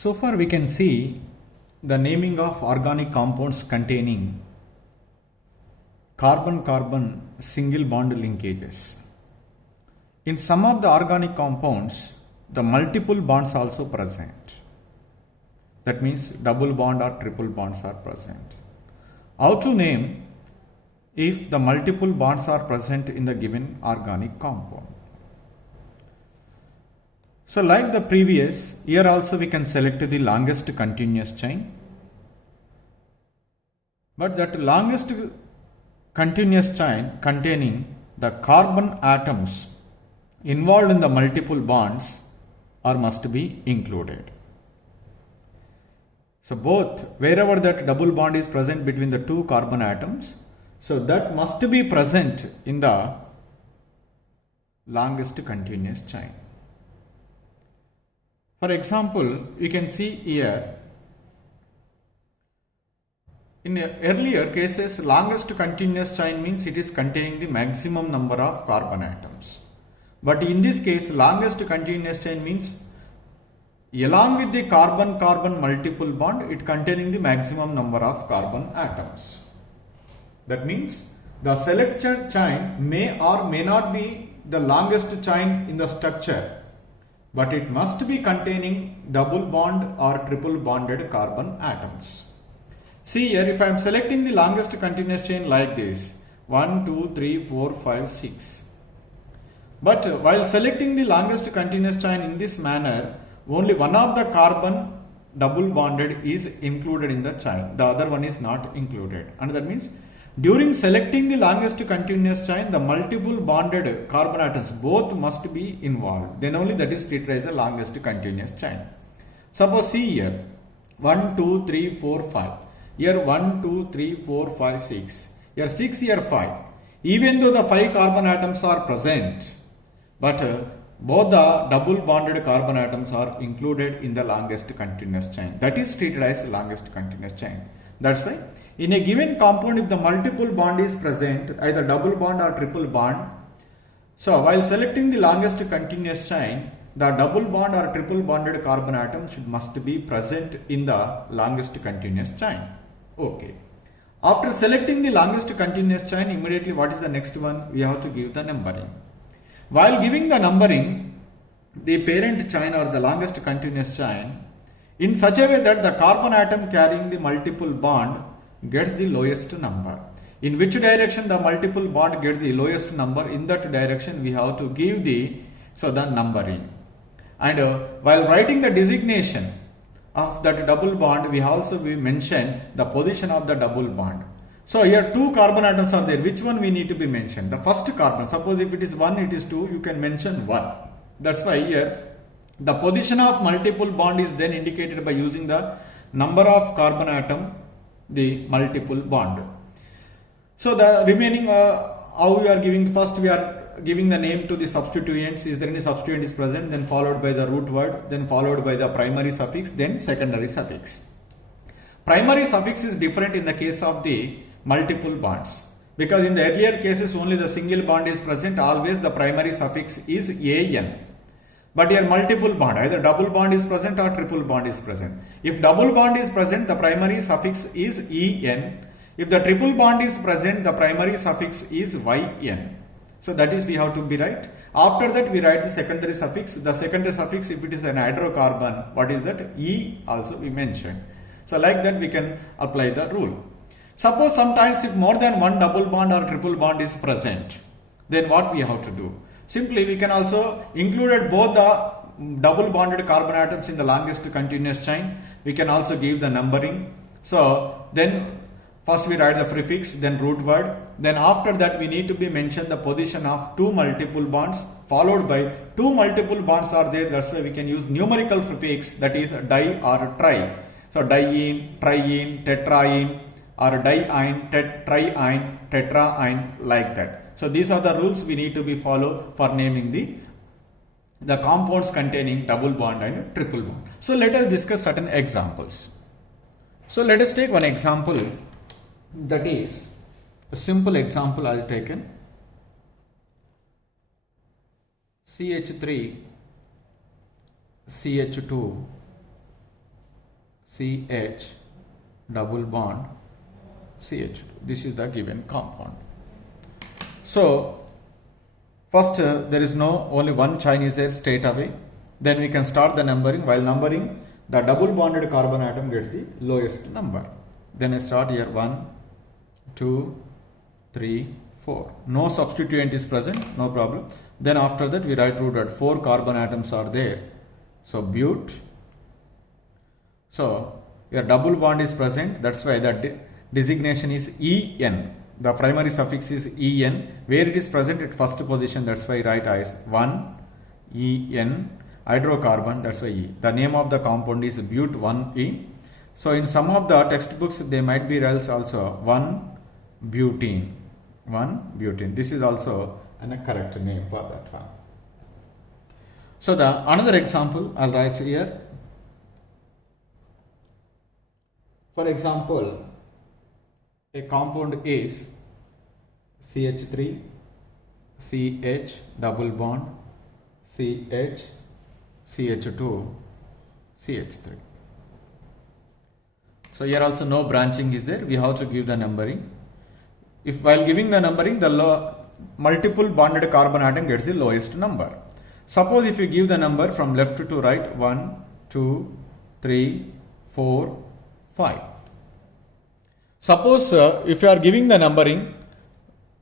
So far we can see the naming of organic compounds containing carbon-carbon single bond linkages. In some of the organic compounds, the multiple bonds also present. That means double bond or triple bonds are present. How to name if the multiple bonds are present in the given organic compound? So like the previous, here also we can select the longest continuous chain. But that longest continuous chain containing the carbon atoms involved in the multiple bonds must be included. So both, wherever that double bond is present between the two carbon atoms, so that must be present in the longest continuous chain. For example, you can see here, in earlier cases, longest continuous chain means it is containing the maximum number of carbon atoms. But in this case, longest continuous chain means along with the carbon-carbon multiple bond, it containing the maximum number of carbon atoms. That means the selected chain may or may not be the longest chain in the structure, but it must be containing double bond or triple bonded carbon atoms. See here, if I am selecting the longest continuous chain like this, 1, 2, 3, 4, 5, 6. But while selecting the longest continuous chain in this manner, only one of the carbon double bonded is included in the chain. The other one is not included. And that means during selecting the longest continuous chain, the multiple bonded carbon atoms both must be involved. Then only that is treated as the longest continuous chain. Suppose see here, 1, 2, 3, 4, 5. Here 1, 2, 3, 4, 5, 6. Here 6, here 5. Even though the 5 carbon atoms are present, but both the double bonded carbon atoms are included in the longest continuous chain. That is treated as longest continuous chain. That's why in a given compound, if the multiple bond is present, either double bond or triple bond, so while selecting the longest continuous chain, the double bond or triple bonded carbon atom must be present in the longest continuous chain. Okay. After selecting the longest continuous chain, immediately what is the next one? We have to give the numbering. While giving the numbering, the parent chain or the longest continuous chain, in such a way that the carbon atom carrying the multiple bond gets the lowest number. In which direction the multiple bond gets the lowest number, in that direction we have to give the numbering. And while writing the designation of that double bond, we also mention the position of the double bond. So here two carbon atoms are there. Which one we need to be mentioned? The first carbon. Suppose if it is 1, it is 2, you can mention 1. That's why here the position of multiple bond is then indicated by using the number of carbon atom, the multiple bond. So the remaining, how we are giving, first we are giving the name to the substituents. Is there any substituent is present? Then followed by the root word, then followed by the primary suffix, then secondary suffix. Primary suffix is different in the case of the multiple bonds, because in the earlier cases only the single bond is present, always the primary suffix is an. But here multiple bond, either double bond is present or triple bond is present. If double bond is present, the primary suffix is en. If the triple bond is present, the primary suffix is yn. So that is we have to be right. After that we write the secondary suffix. The secondary suffix, if it is an hydrocarbon, what is that? E also we mentioned. So like that we can apply the rule. Suppose sometimes if more than one double bond or triple bond is present, then what we have to do? Simply we can also include both the double bonded carbon atoms in the longest continuous chain. We can also give the numbering. So then first we write the prefix, then root word. Then after that we need to be mention the position of two multiple bonds, followed by two multiple bonds are there. That's why we can use numerical prefix, that is di or tri. So diene, triene, tetraene, or diene, triene, tetraene, like that. So these are the rules we need to be follow for naming the compounds containing double bond and triple bond. So let us discuss certain examples. So let us take one example, that is a simple example I will take in. CH3, CH2, CH double bond CH2. This is the given compound. So first there is only one chain is there straight away. Then we can start the numbering. While numbering, the double bonded carbon atom gets the lowest number. Then I start here 1, 2, 3, 4. No substituent is present, no problem. Then after that we write root that 4 carbon atoms are there. So but. So your double bond is present. That's why the designation is En. The primary suffix is En. Where it is present at first position, that's why I write as 1 En. Hydrocarbon, that's why E. The name of the compound is but 1E. So in some of the textbooks they might be else also 1-butene. 1-butene. This is also a correct name for that one. So the another example I'll write here. For example, a compound is CH3, CH double bond, CH, CH2, CH3. So here also no branching is there. We have to give the numbering. If while giving the numbering, the multiple bonded carbon atom gets the lowest number. Suppose if you give the number from left to right 1, 2, 3, 4, 5. Suppose if you are giving the numbering,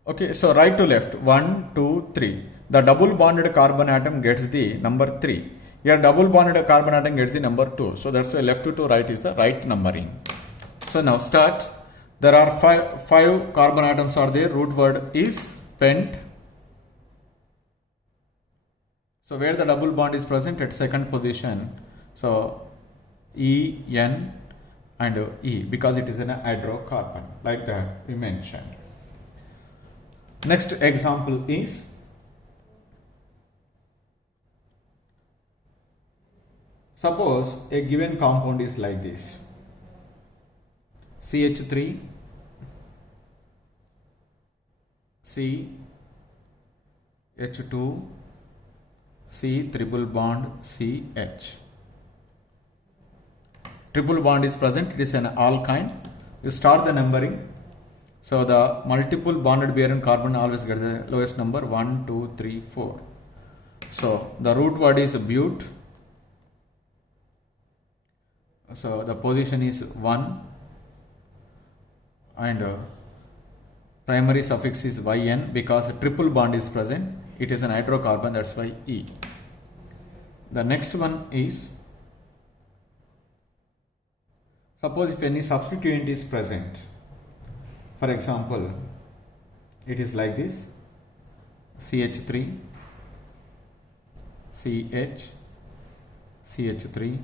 okay, so right to left 1, 2, 3. The double bonded carbon atom gets the number 3. Here double bonded carbon atom gets the number 2. So that's why left to right is the right numbering. So now start. There are five carbon atoms are there. Root word is pent. So where the double bond is present at second position. So E, N and E, because it is an hydrocarbon, like that we mentioned. Next example is suppose a given compound is like this: CH3, C, H2, C triple bond CH. Triple bond is present, it is an alkyne. You start the numbering. So the multiple bonded barium carbon always gets the lowest number 1, 2, 3, 4. So the root word is but. So the position is 1 and primary suffix is yn because triple bond is present. It is an hydrocarbon, that's why E. The next one is suppose if any substituent is present. For example, it is like this: CH3, CH, CH3,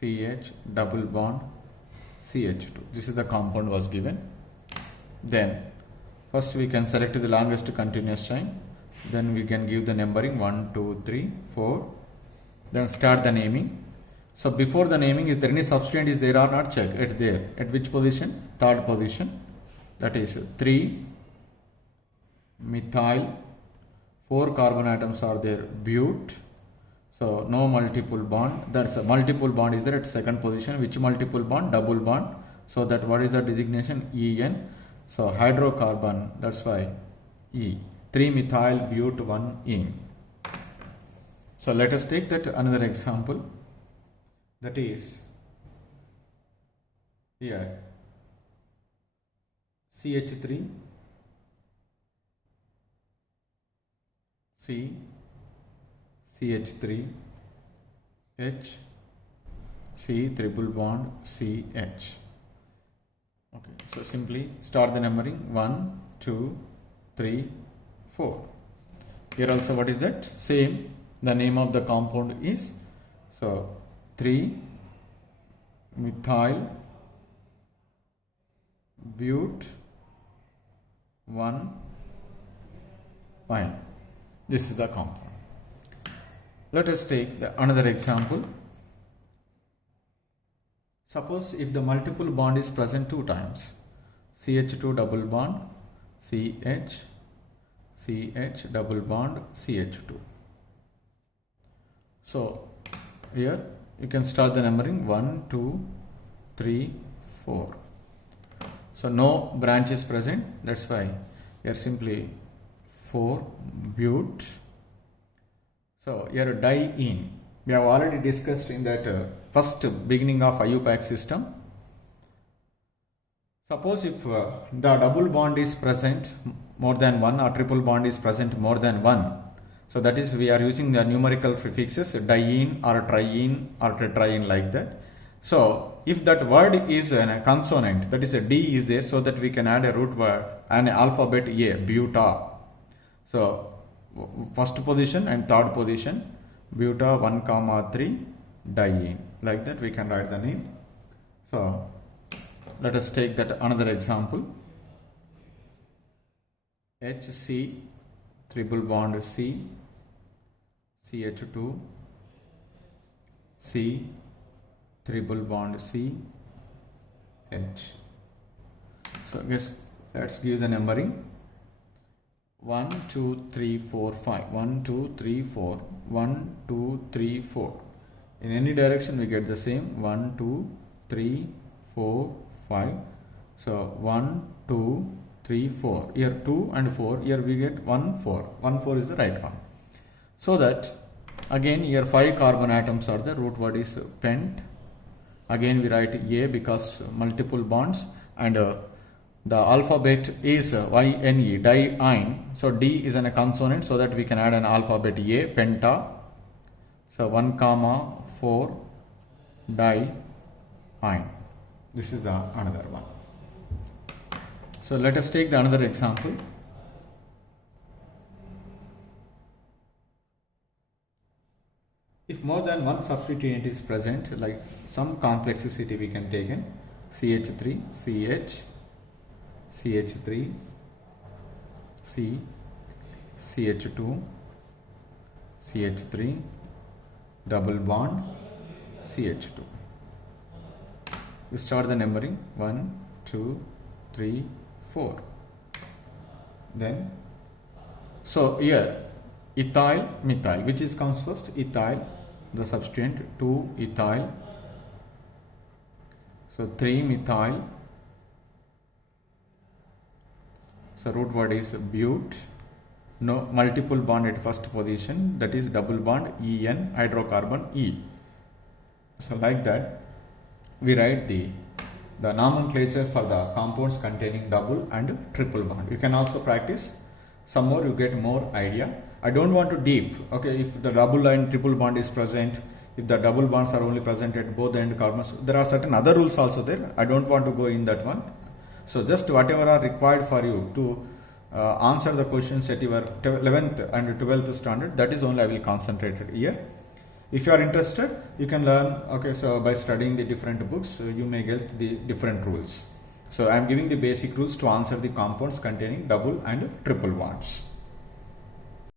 CH double bond CH2. This is the compound was given. Then first we can select the longest continuous chain. Then we can give the numbering 1, 2, 3, 4. Then start the naming. So before the naming, is there any substituent is there or not? Check it there. At which position? Third position. That is 3 methyl. 4 carbon atoms are there. But. So no multiple bond. That's a multiple bond is there at second position. Which multiple bond? Double bond. So that what is the designation? En. So hydrocarbon. That's why E. 3 methyl but 1 ene. So let us take that another example. That is here CH3, C, CH3, H, C triple bond CH. Okay, so simply start the numbering 1, 2, 3, 4. Here also what is that? Same. The name of the compound is so 3 methyl but 1 pine. This is the compound. Let us take another example. Suppose if the multiple bond is present 2 times, CH2 double bond CH, CH double bond CH2. So here you can start the numbering 1, 2, 3, 4. So no branch is present, that's why here simply 4 but. So here diene, we have already discussed in that first beginning of IUPAC system. Suppose if the double bond is present more than 1 or triple bond is present more than 1, so that is we are using the numerical prefixes diene or triene or tetraene like that. So if that word is a consonant, that is a D is there, so that we can add a root word and alphabet A, buta. So first position and third position, buta 1, 3, diene. Like that we can write the name. So let us take that another example. HC triple bond C, CH2, C triple bond C, H. So let's give the numbering. 1, 2, 3, 4, 5. 1, 2, 3, 4. 1, 2, 3, 4. In any direction we get the same. 1, 2, 3, 4, 5. So 1, 2, 3, 4. Here 2 and 4. Here we get 1, 4. 1, 4 is the right one. So that again here 5 carbon atoms are the root word is pent. Again we write A because multiple bonds, and the alphabet is YNE, diene. So D is a consonant, so that we can add an alphabet A, penta. So 1, 4, diene. This is the another one. So let us take the another example. If more than one substituent is present, like some complexity we can take in CH3, CH, CH3, C, CH2, CH3, double bond, CH2. We start the numbering 1, 2, 3, 4. Then, so here ethyl, methyl, which is comes first? Ethyl, the substituent, 2 ethyl, so 3 methyl, so root word is but, no multiple bond at first position, that is double bond En, hydrocarbon E. So like that we write the nomenclature for the compounds containing double and triple bond. You can also practice some more, you get more idea. I don't want to deep, okay, if the double and triple bond is present, if the double bonds are only present at both end carbons, there are certain other rules also there. I don't want to go in that one. So just whatever are required for you to answer the questions at your 11th and 12th standard, that is only I will concentrate here. If you are interested, you can learn, okay, so by studying the different books, you may get the different rules. So I am giving the basic rules to answer the compounds containing double and triple bonds.